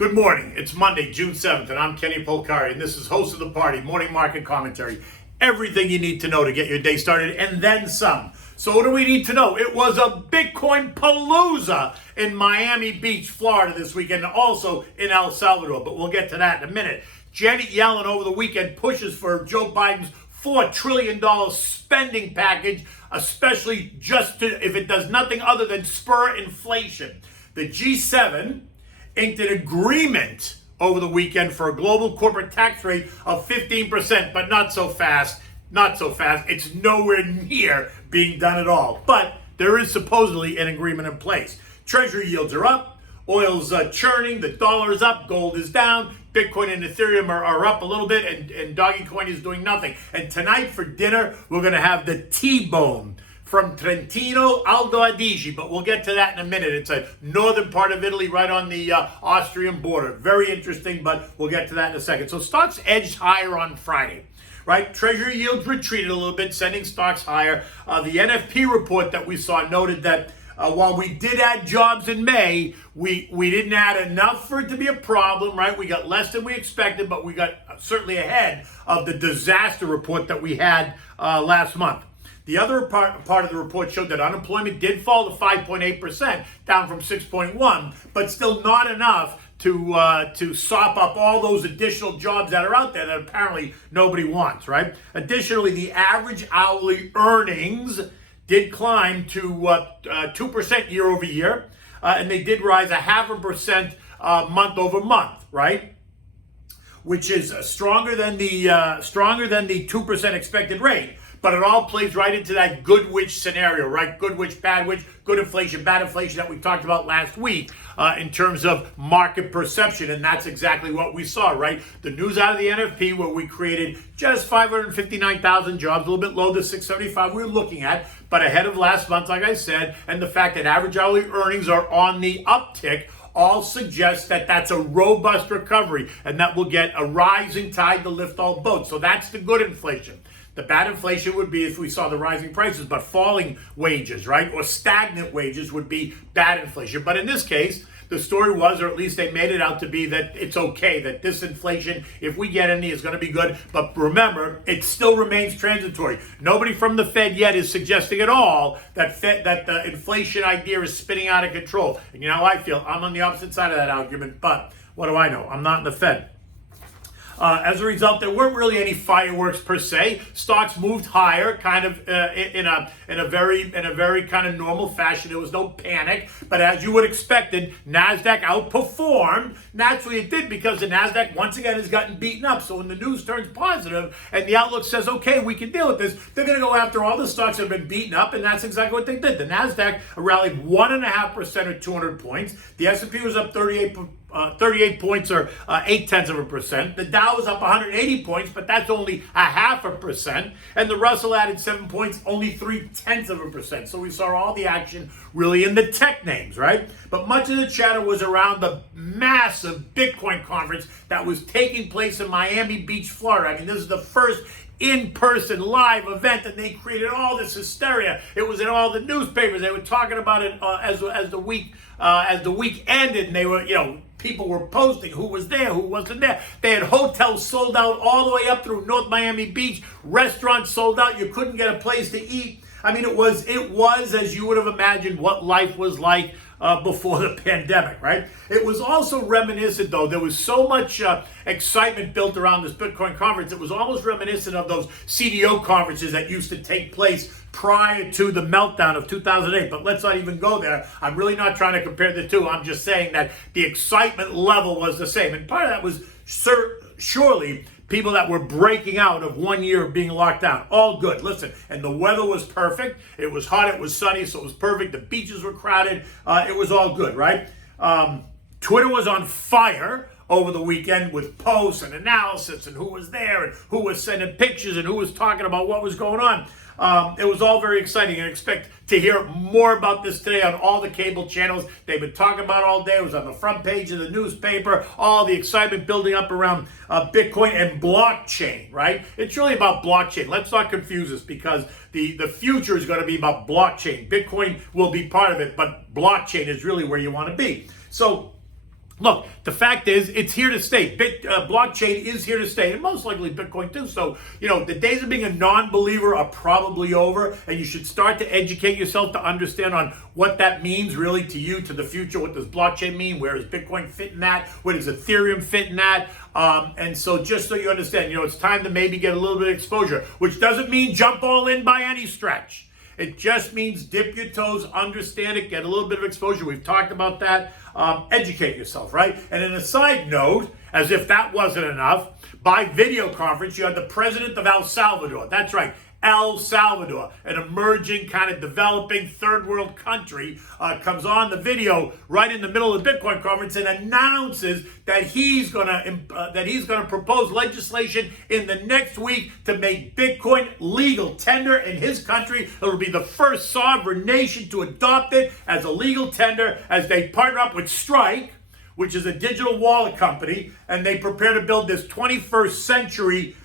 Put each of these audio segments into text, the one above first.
Good morning. It's Monday, June 7th, and I'm Kenny Polcari, and this is host of the party, Morning Market Commentary. Everything you need to know to get your day started, and then some. So what do we need to know? It was a Bitcoin palooza in Miami Beach, Florida this weekend, and also in El Salvador, but we'll get to that in a minute. Janet Yellen over the weekend pushes for Joe Biden's $4 trillion spending package, especially if it does nothing other than spur inflation. The G7 inked an agreement over the weekend for a global corporate tax rate of 15%, but not so fast. Not so fast. It's nowhere near being done at all. But there is supposedly an agreement in place. Treasury yields are up. Oil's churning. The dollar is up. Gold is down. Bitcoin and Ethereum are up a little bit. And Dogecoin is doing nothing. And tonight for dinner, we're going to have the T-bone from Trentino, Alto Adige, but we'll get to that in a minute. It's a northern part of Italy, right on the Austrian border. Very interesting, but we'll get to that in a second. So stocks edged higher on Friday, right? Treasury yields retreated a little bit, sending stocks higher. The NFP report that we saw noted that while we did add jobs in May, we didn't add enough for it to be a problem, right? We got less than we expected, but we got certainly ahead of the disaster report that we had last month. The other part of the report showed that unemployment did fall to 5.8%, down from 6.1%, but still not enough to sop up all those additional jobs that are out there that apparently nobody wants, right? Additionally, the average hourly earnings did climb to 2% year over year, and they did rise 0.5% month over month, right? Which is stronger than the 2% expected rate. But it all plays right into that good witch scenario, right? Good witch, bad witch, good inflation, bad inflation that we talked about last week in terms of market perception. And that's exactly what we saw, right? The news out of the NFP where we created just 559,000 jobs, a little bit low to 675 we were looking at, but ahead of last month, like I said, and the fact that average hourly earnings are on the uptick all suggests that that's a robust recovery and that we'll get a rising tide to lift all boats. So that's the good inflation. The bad inflation would be if we saw the rising prices, but falling wages, right? Or stagnant wages would be bad inflation. But in this case, the story was, or at least they made it out to be, that it's okay, that this inflation, if we get any, is going to be good. But remember, it still remains transitory. Nobody from the Fed yet is suggesting at all that the inflation idea is spinning out of control. And you know how I feel. I'm on the opposite side of that argument, but what do I know? I'm not in the Fed. As a result, there weren't really any fireworks per se. Stocks moved higher, kind of in a very kind of normal fashion. There was no panic, but as you would expected, Nasdaq outperformed. Naturally, it did because the Nasdaq once again has gotten beaten up. So when the news turns positive and the outlook says, "Okay, we can deal with this," they're going to go after all the stocks that have been beaten up, and that's exactly what they did. The Nasdaq rallied 1.5% or 200 points. The S&P was up 38 points or 0.8%. The Dow was up 180 points, but that's only 0.5%. And the Russell added 7 points, only 0.3%. So we saw all the action really in the tech names, right? But much of the chatter was around the massive Bitcoin conference that was taking place in Miami Beach, Florida. I mean, this is the first in-person live event, and they created all this hysteria. It was in all the newspapers. They were talking about it as the week ended, and they were, people were posting who was there, who wasn't there. They had hotels sold out all the way up through North Miami Beach. Restaurants sold out. You couldn't get a place to eat. I mean, it was as you would have imagined what life was like before the pandemic, right? It was also reminiscent, though. There was so much excitement built around this Bitcoin conference. It was almost reminiscent of those CDO conferences that used to take place prior to the meltdown of 2008. But let's not even go there. I'm really not trying to compare the two. I'm just saying that the excitement level was the same. And part of that was surely people that were breaking out of 1 year of being locked down. All good. Listen, and the weather was perfect. It was hot. It was sunny, so it was perfect. The beaches were crowded. It was all good, right? Twitter was on fire over the weekend with posts and analysis and who was there and who was sending pictures and who was talking about what was going on. It was all very exciting, and expect to hear more about this today on all the cable channels. They've been talking about it all day. It was on the front page of the newspaper, all the excitement building up around Bitcoin and blockchain, right? It's really about blockchain. Let's not confuse this, because the future is going to be about blockchain. Bitcoin will be part of it, but blockchain is really where you want to be. So Look, the fact is, it's here to stay. Blockchain is here to stay, and most likely Bitcoin too. So, the days of being a non-believer are probably over, and you should start to educate yourself to understand on what that means really to you, to the future. What does blockchain mean? Where does Bitcoin fit in that? Where does Ethereum fit in that? And so just so you understand, it's time to maybe get a little bit of exposure, which doesn't mean jump all in by any stretch. It just means dip your toes, understand it, get a little bit of exposure. We've talked about that. Educate yourself, right? And in a side note, as if that wasn't enough, by video conference, you had the president of El Salvador. That's right. El Salvador, an emerging kind of developing third world country, comes on the video right in the middle of the Bitcoin conference and announces that he's gonna propose legislation in the next week to make Bitcoin legal tender in his country. It'll be the first sovereign nation to adopt it as a legal tender as they partner up with Strike, which is a digital wallet company, and they prepare to build this 21st century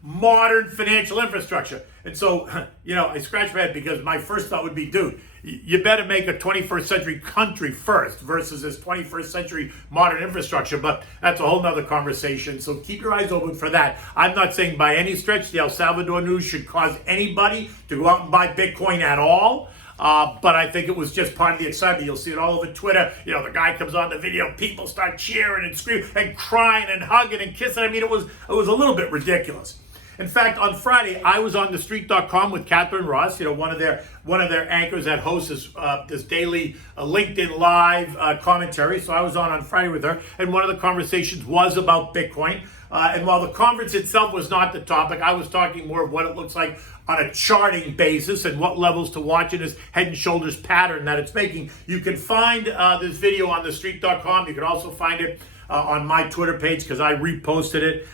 modern financial infrastructure. And so, I scratch my head because my first thought would be, dude, you better make a 21st century country first versus this 21st century modern infrastructure. But that's a whole nother conversation. So keep your eyes open for that. I'm not saying by any stretch the El Salvador news should cause anybody to go out and buy Bitcoin at all. But I think it was just part of the excitement. You'll see it all over Twitter. The guy comes on the video, people start cheering and screaming and crying and hugging and kissing. I mean, it was a little bit ridiculous. In fact, on Friday, I was on TheStreet.com with Catherine Ross, one of their anchors that hosts this daily LinkedIn Live commentary. So I was on Friday with her, and one of the conversations was about Bitcoin. And while the conference itself was not the topic, I was talking more of what it looks like on a charting basis and what levels to watch in this head and shoulders pattern that it's making. You can find this video on TheStreet.com. You can also find it on my Twitter page because I reposted it.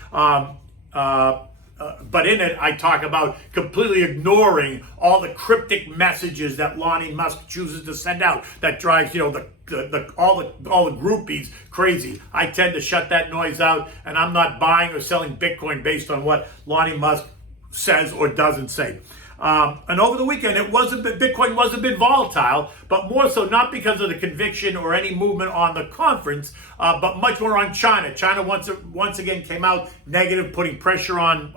But in it, I talk about completely ignoring all the cryptic messages that Elon Musk chooses to send out that drives, all the groupies crazy. I tend to shut that noise out, and I'm not buying or selling Bitcoin based on what Elon Musk says or doesn't say. And over the weekend, Bitcoin was a bit volatile, but more so not because of the conviction or any movement on the conference, but much more on China. China once again came out negative, putting pressure on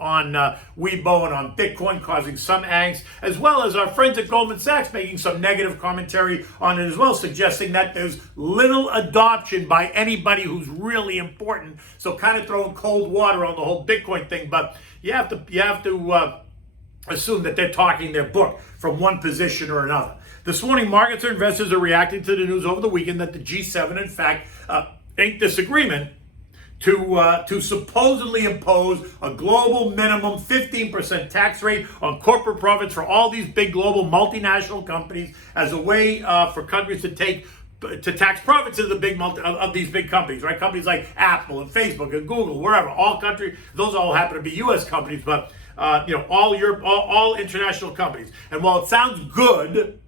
Weibo and on Bitcoin, causing some angst, as well as our friends at Goldman Sachs making some negative commentary on it as well, suggesting that there's little adoption by anybody who's really important. So kind of throwing cold water on the whole Bitcoin thing, but you have to assume that they're talking their book from one position or another. This morning, markets and investors are reacting to the news over the weekend that the G7, in fact, inked this agreement to supposedly impose a global minimum 15% tax rate on corporate profits for all these big global multinational companies as a way for countries to tax profits of the of these big companies, right? Companies like Apple and Facebook and Google, wherever, those all happen to be U.S. companies, but all international companies. And while it sounds good,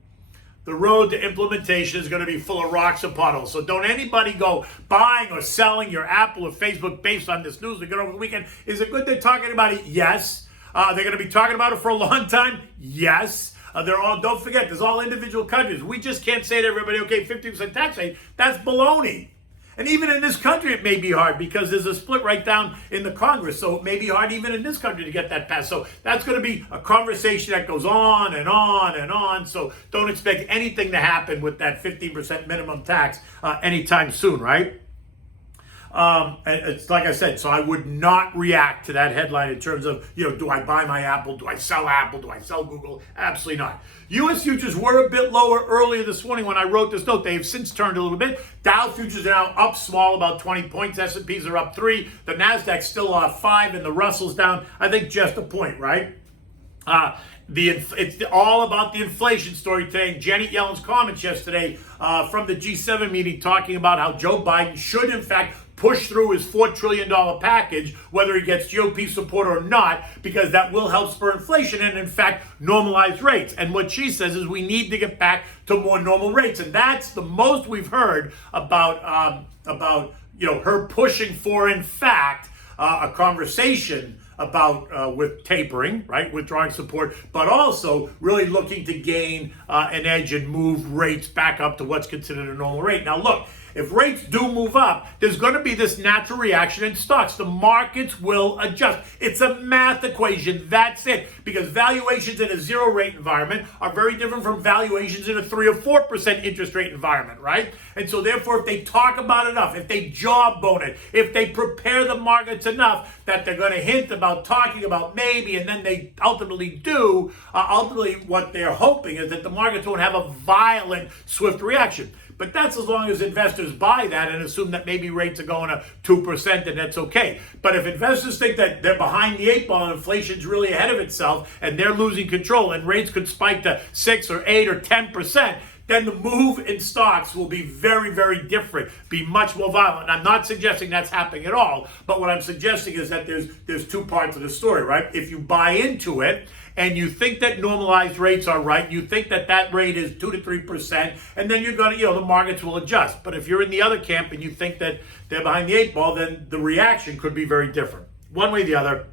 the road to implementation is going to be full of rocks and puddles. So don't anybody go buying or selling your Apple or Facebook based on this news we got over the weekend. Is it good they're talking about it? Yes. They're going to be talking about it for a long time? Yes. Don't forget, there's all individual countries. We just can't say to everybody, okay, 50% tax rate. That's baloney. And even in this country, it may be hard because there's a split right down in the Congress. So it may be hard even in this country to get that passed. So that's going to be a conversation that goes on and on and on. So don't expect anything to happen with that 15% minimum tax anytime soon, right? It's like I said, so I would not react to that headline in terms of, do I buy my Apple? Do I sell Apple? Do I sell Google? Absolutely not. U.S. futures were a bit lower earlier this morning when I wrote this note. They have since turned a little bit. Dow futures are now up small, about 20 points. S&Ps are up 3. The Nasdaq's still off 5, and the Russell's down, I think, just a point, right? It's all about the inflation story today. Janet Yellen's comments yesterday from the G7 meeting talking about how Joe Biden should, in fact, push through his $4 trillion package, whether he gets GOP support or not, because that will help spur inflation and, in fact, normalize rates. And what she says is we need to get back to more normal rates. And that's the most we've heard about her pushing for, in fact, a conversation about with tapering, right, withdrawing support, but also really looking to gain an edge and move rates back up to what's considered a normal rate. Now, look, If rates do move up, there's going to be this natural reaction in stocks. The markets will adjust. It's a math equation. That's it. Because valuations in a zero rate environment are very different from valuations in a 3 or 4% interest rate environment, right? And so therefore, if they talk about it enough, if they jawbone it, if they prepare the markets enough that they're going to hint about talking about maybe, and then they ultimately do, ultimately what they're hoping is that the markets won't have a violent, swift reaction. But that's as long as investors buy that and assume that maybe rates are going to 2%, and that's okay. But if investors think that they're behind the eight ball and inflation's really ahead of itself and they're losing control and rates could spike to 6 or 8 or 10%, then the move in stocks will be very, very different, be much more violent. And I'm not suggesting that's happening at all, but what I'm suggesting is that there's two parts of the story, right? If you buy into it and you think that normalized rates are right, you think that that rate is 2 to 3%, and then you're going to, the markets will adjust. But if you're in the other camp and you think that they're behind the eight ball, then the reaction could be very different. One way or the other.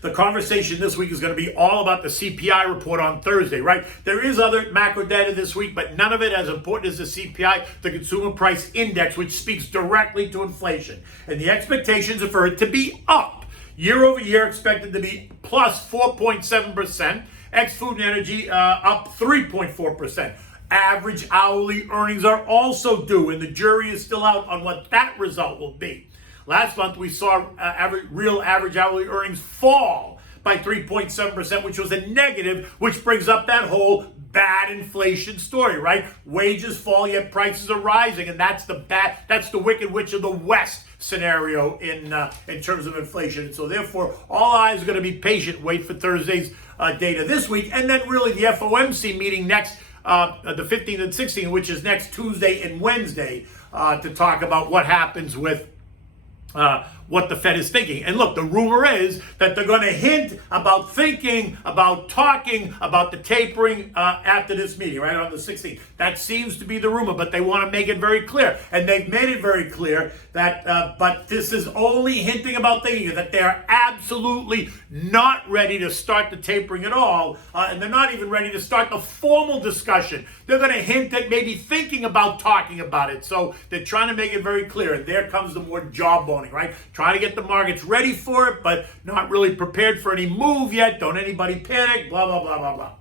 The conversation this week is going to be all about the CPI report on Thursday, right? There is other macro data this week, but none of it as important as the CPI, the Consumer Price Index, which speaks directly to inflation. And the expectations are for it to be up. Year over year, expected to be plus 4.7%. Ex-food and energy up 3.4%. Average hourly earnings are also due, and the jury is still out on what that result will be. Last month, we saw real average hourly earnings fall by 3.7%, which was a negative, which brings up that whole bad inflation story, right? Wages fall, yet prices are rising, and that's the Wicked Witch of the West scenario in terms of inflation. And so therefore, all eyes are going to be patient, wait for Thursday's data this week, and then really the FOMC meeting next, the 15th and 16th, which is next Tuesday and Wednesday, to talk about what happens with what the Fed is thinking. And look, the rumor is that they're going to hint about thinking, about talking, about the tapering after this meeting, right, on the 16th. That seems to be the rumor, but they want to make it very clear. And they've made it very clear that, but this is only hinting about thinking, that they're absolutely not ready to start the tapering at all, and they're not even ready to start the formal discussion. They're going to hint at maybe thinking about talking about it. So they're trying to make it very clear. And there comes the more jawboning, right? Trying to get the markets ready for it, but not really prepared for any move yet. Don't anybody panic, blah, blah, blah, blah, blah.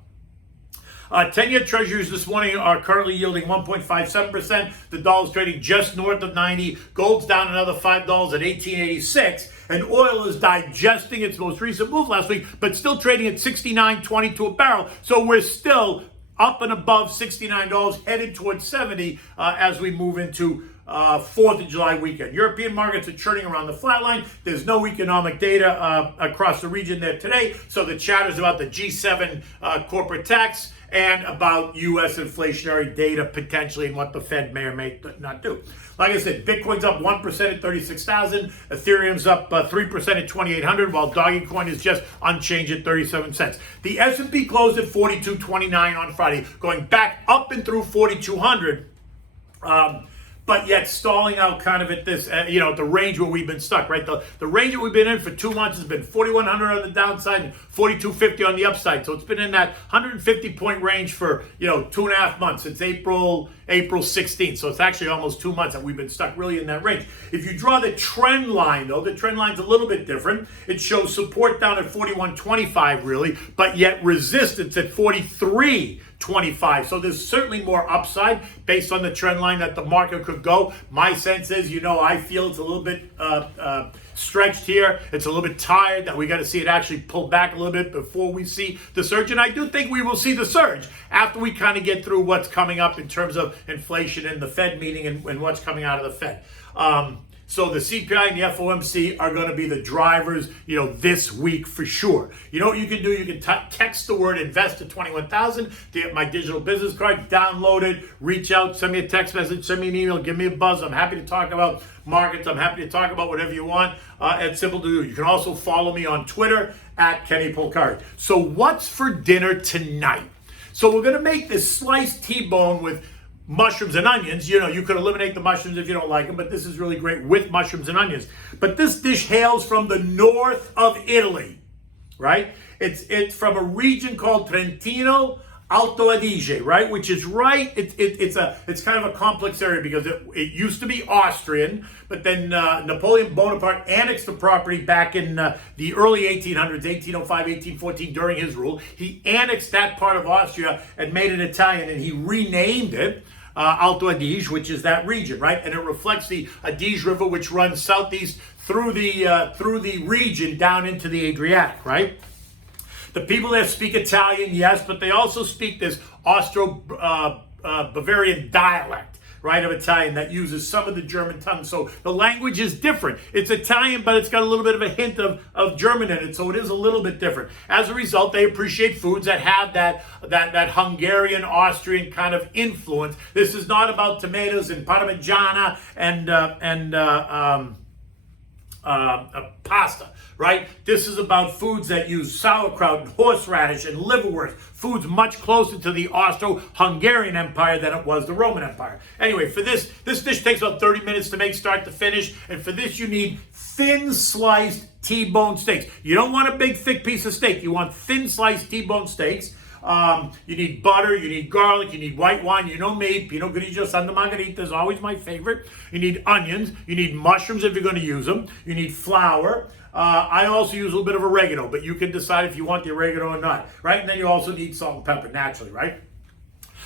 10-year treasuries this morning are currently yielding 1.57%. The dollar's trading just north of 90. Gold's down another $5 at 1886. And oil is digesting its most recent move last week, but still trading at $69.22 a barrel. So we're still up and above $69, headed towards 70 as we move into 4th of July weekend. European markets are churning around the flat line. There's no economic data across the region there today. So the chatter's about the G7 corporate tax and about U.S. inflationary data potentially and what the Fed may or may not do. Like I said, Bitcoin's up 1% at 36,000. Ethereum's up 3% at 2,800, while Dogecoin is just unchanged at 37 cents. The S&P closed at 42.29 on Friday, going back up and through 4,200. But yet stalling out kind of at this, the range where we've been stuck, right? The range that we've been in for 2 months has been 4,100 on the downside and 4,250 on the upside. So it's been in that 150-point range for, 2.5 months, since April 16th. So it's actually almost 2 months that we've been stuck really in that range. If you draw the trend line, though, the trend line's a little bit different. It shows support down at 41.25, really, but yet resistance at 43.25. So there's certainly more upside based on the trend line that the market could go. My sense is, I feel it's a little bit stretched here. It's a little bit tired, that we got to see it actually pull back a little bit before we see the surge. And I do think we will see the surge after we kind of get through what's coming up in terms of inflation and the Fed meeting and what's coming out of the Fed. So the CPI and the FOMC are going to be the drivers, this week for sure. You know what you can do? You can text the word invest to 21,000 to get my digital business card, download it, reach out, send me a text message, send me an email, give me a buzz. I'm happy to talk about markets. I'm happy to talk about whatever you want. It's simple to do. You can also follow me on Twitter at Kenny Polcari. So what's for dinner tonight? So we're going to make this sliced T-bone with mushrooms and onions. You could eliminate the mushrooms if you don't like them, but this is really great with mushrooms and onions. But this dish hails from the north of Italy, right? It's from a region called Trentino Alto Adige, right? Which is right. It's kind of a complex area because it used to be Austrian, but then Napoleon Bonaparte annexed the property back in the early 1800s, 1805, 1814, during his rule. He annexed that part of Austria and made it Italian, and he renamed it Alto Adige, which is that region, right? And it reflects the Adige River, which runs southeast through the region down into the Adriatic, right? The people there speak Italian, yes, but they also speak this Austro-Bavarian dialect, right, of Italian that uses some of the German tongue. So the language is different. It's Italian, but it's got a little bit of a hint of German in it, so it is a little bit different. As a result, they appreciate foods that have that Hungarian, Austrian kind of influence. This is not about tomatoes and Parmigiana and pasta, right? This is about foods that use sauerkraut and horseradish and liverwurst, foods much closer to the Austro-Hungarian Empire than it was the Roman Empire. Anyway, for this dish takes about 30 minutes to make start to finish, and for this you need thin sliced T-bone steaks. You don't want a big thick piece of steak. You want thin sliced T-bone steaks. You need butter, you need garlic, you need white wine, you know me, Pinot Grigio Santa Margherita is always my favorite. You need onions, you need mushrooms if you're going to use them, you need flour. I also use a little bit of oregano, but you can decide if you want the oregano or not, right? And then you also need salt and pepper, naturally, right?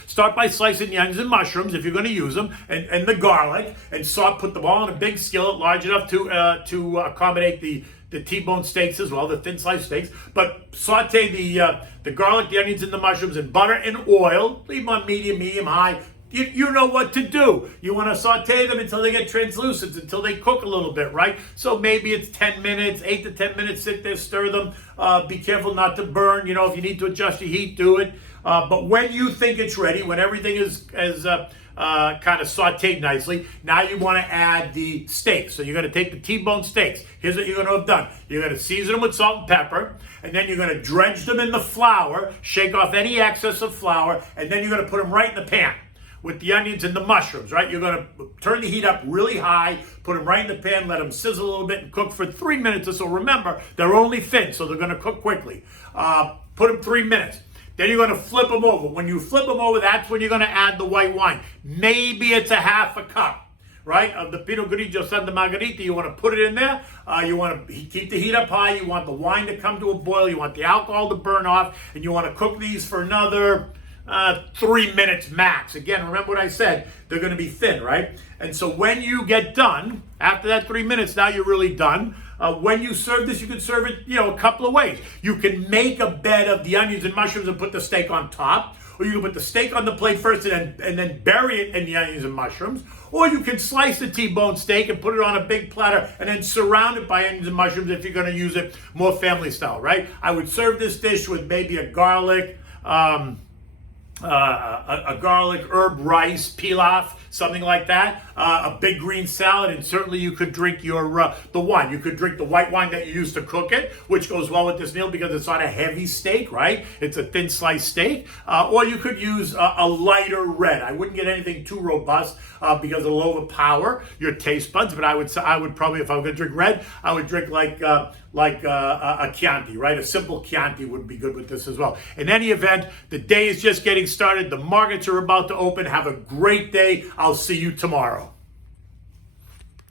Start by slicing the onions and mushrooms if you're going to use them, and the garlic, and put them all in a big skillet large enough to accommodate the T-bone steaks as well, the thin sliced steaks. But saute the garlic, the onions, and the mushrooms in butter and oil. Leave them on medium high. You know what to do. You want to saute them until they get translucent, until they cook a little bit, right? So maybe it's 10 minutes, 8 to 10 minutes, sit there, stir them. Be careful not to burn. You know, if you need to adjust your heat, do it. But when you think it's ready, when everything is kind of sauteed nicely, now you want to add the steaks. So you're going to take the T-bone steaks. Here's what you're going to have done. You're going to season them with salt and pepper, and then you're going to dredge them in the flour, shake off any excess of flour, and then you're going to put them right in the pan with the onions and the mushrooms, right? You're going to turn the heat up really high, put them right in the pan, let them sizzle a little bit, and cook for 3 minutes or so. Remember, they're only thin, so they're going to cook quickly. Put them 3 minutes. Then you're going to flip them over. When you flip them over, that's when you're going to add the white wine. Maybe it's a half a cup, right, of the Pinot Grigio Santa Margherita. You want to put it in there. You want to keep the heat up high. You want the wine to come to a boil. You want the alcohol to burn off. And you want to cook these for another 3 minutes max. Again, remember what I said. They're going to be thin, right? And so when you get done, after that 3 minutes, now you're really done. When you serve this, you can serve it, a couple of ways. You can make a bed of the onions and mushrooms and put the steak on top. Or you can put the steak on the plate first and then bury it in the onions and mushrooms. Or you can slice the T-bone steak and put it on a big platter and then surround it by onions and mushrooms if you're going to use it more family style, right? I would serve this dish with maybe a garlic herb rice pilaf, something like that, a big green salad, and certainly you could drink your the wine. You could drink the white wine that you use to cook it, which goes well with this meal because it's not a heavy steak, right? It's a thin sliced steak. Or you could use a lighter red. I wouldn't get anything too robust because it'll overpower your taste buds. But I would probably, if I were going to drink red, I would drink like a Chianti, right? A simple Chianti would be good with this as well. In any event, the day is just getting started. The markets are about to open. Have a great day. I'll see you tomorrow.